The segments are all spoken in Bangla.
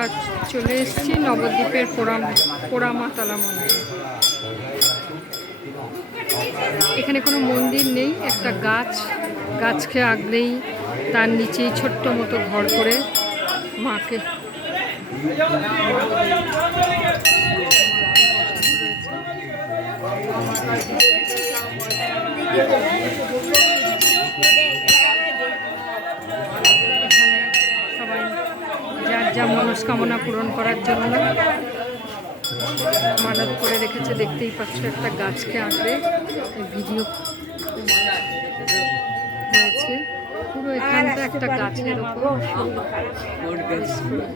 আমরা চলে এসেছি নবদ্বীপের পোড়াম পোড়ামাতলা মন্দির। এখানে কোনো মন্দির নেই, একটা গাছ। গাছকে আগলেই তার নিচেই ছোট্ট মতো ঘর করে মাকে যা মনস্কামনা পূরণ করার জন্য মানত করে রেখেছে। দেখতেই পাচ্ছ, একটা গাছকে আঁকড়ে ভিডিও হয়েছে। পুরো এখানটা একটা গাছের ওপর। বেশ করে।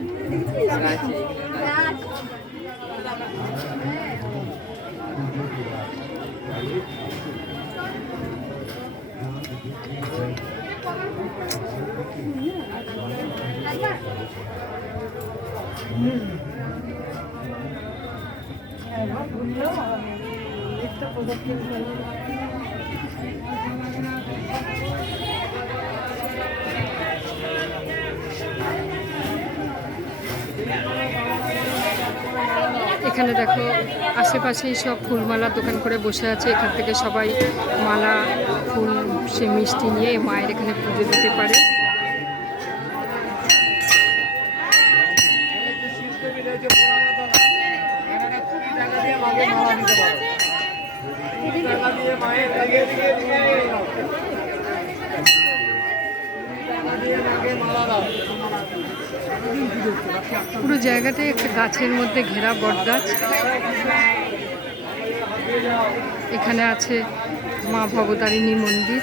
এখানে দেখো, আশেপাশেই সব ফুলমালার দোকান করে বসে আছে। এখান থেকে সবাই মালা, ফুল, সে মিষ্টি নিয়ে মায়ের এখানে পুজো দিতে পারে। পুরো জায়গাটাই একটা গাছের মধ্যে ঘেরা বট গাছ। এখানে আছে মা ভবতারিণী মন্দির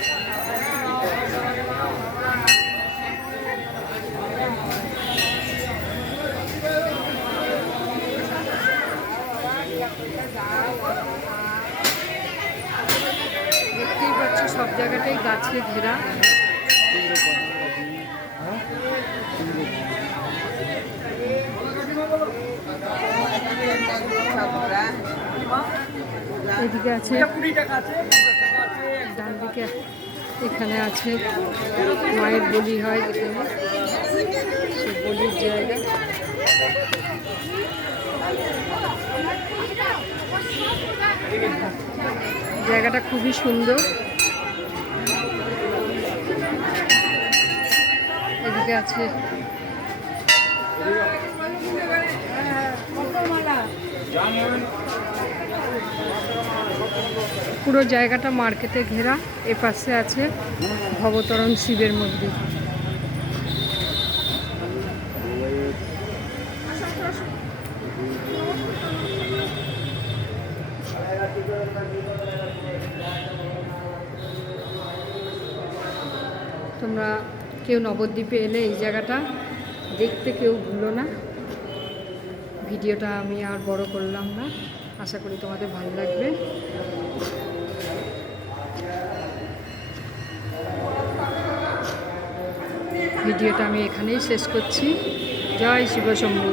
দেখতেই পাচ্ছ সব জায়গাটাই গাছে ঘেরা। এদিকে আছে ডান দিকে এখানে আছে, মায়ের বলি হয় এখানে বলির জায়গা। জায়গাটা খুবই সুন্দর। আছে। পুরো জায়গাটা মার্কেটে ঘেরা এ পাশে আছে ভবতরণ শিবের মন্দির। তোমরা কেউ নবদ্বীপে এলে এই জায়গাটা দেখতে কেউ ভুলো না। ভিডিওটা আমি আর বড় করলাম না। আশা করি তোমাদের ভালো লাগবে। ভিডিওটা আমি এখানেই শেষ করছি। জয় শিবশম্ভু।